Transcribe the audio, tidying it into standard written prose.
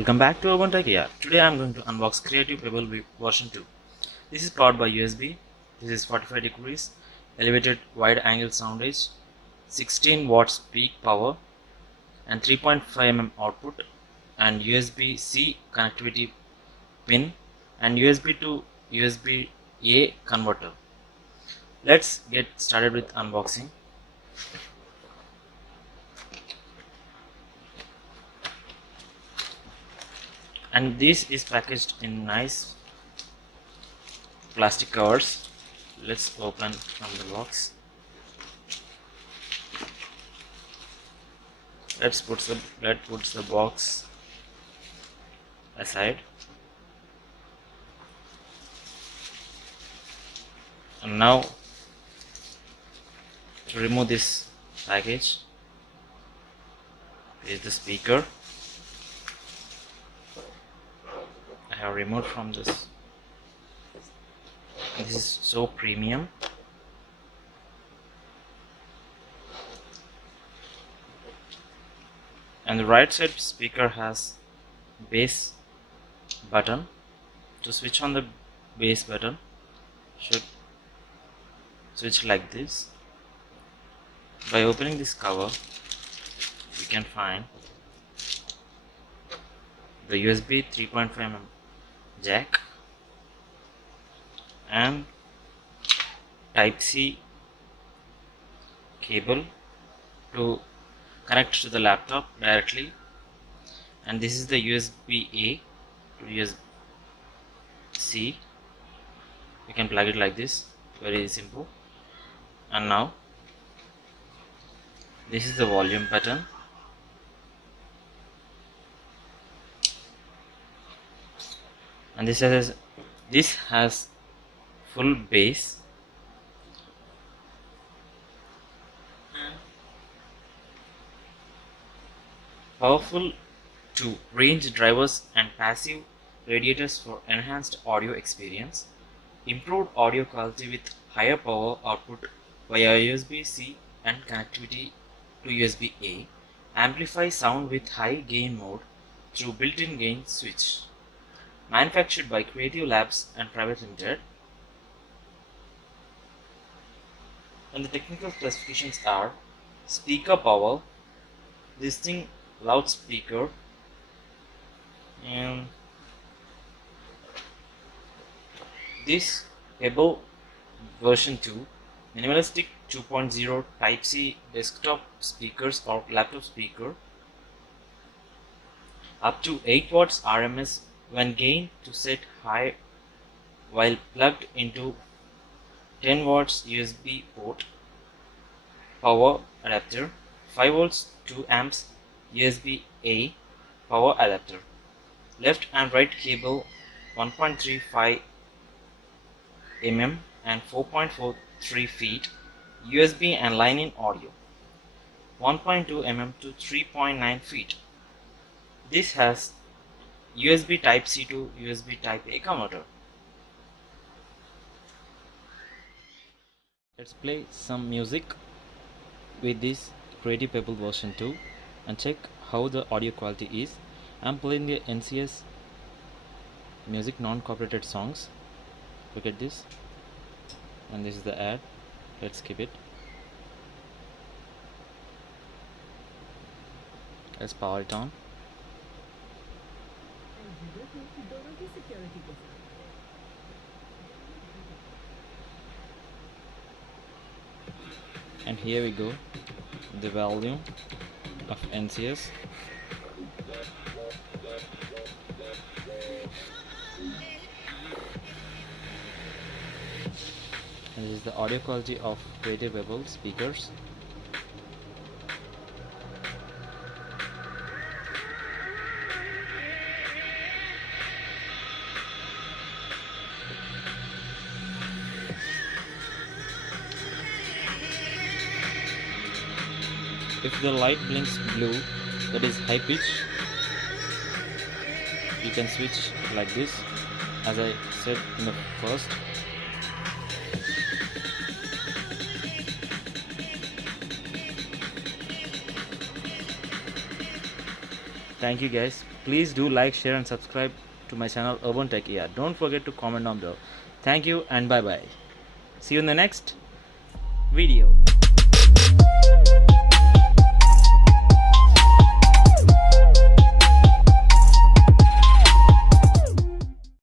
Welcome back to Urban Tech here. Today I am going to unbox Creative Pebble version 2. This is powered by USB. This is 45 degrees, elevated wide angle sound edge, 16 watts peak power and 3.5 mm output, and USB-C connectivity pin and USB to USB-A converter. Let's get started with unboxing. And this is packaged in nice plastic covers. Let's open from the box. Let's put the box aside. And now to remove this package is the speaker. I have removed from this. This is so premium. And the right side speaker has bass button. To switch on the bass button, should switch like this. By opening this cover, we can find the USB 3.5 mm jack and Type-C cable to connect to the laptop directly, and this is the USB-A to USB-C. You can plug it like this, very simple. And now this is the volume button. And this has full bass powerful to range drivers and passive radiators for enhanced audio experience, improved audio quality with higher power output via USB-C and connectivity to USB-A, amplify sound with high gain mode through built-in gain switch. Manufactured by Creative Labs and Private Limited. And the technical specifications are speaker power, listening loudspeaker, and this Pebble version 2 minimalistic 2.0 Type-C desktop speakers or laptop speaker, up to 8 watts RMS when gained to set high while plugged into 10 watts USB port, power adapter, 5 volts 2 amps USB-A power adapter, left and right cable 1.35 mm and 4.43 feet, USB and line-in audio 1.2 mm to 3.9 feet. This has USB Type-C to USB Type-A converter. Let's play some music with this Creative Pebble version 2 and check how the audio quality is. I'm playing the NCS music, non-copyrighted songs. Look at this, and this is the ad. Let's skip it. Let's power it on. And here we go, the volume of NCS. And this is the audio quality of Creative Pebble speakers. If the light blinks blue, that is high pitch. You can switch like this, as I said in the first. Thank you guys. Please do like, share and subscribe to my channel Urban Tech AI. Don't forget to comment down below. Thank you and bye bye. See you in the next video.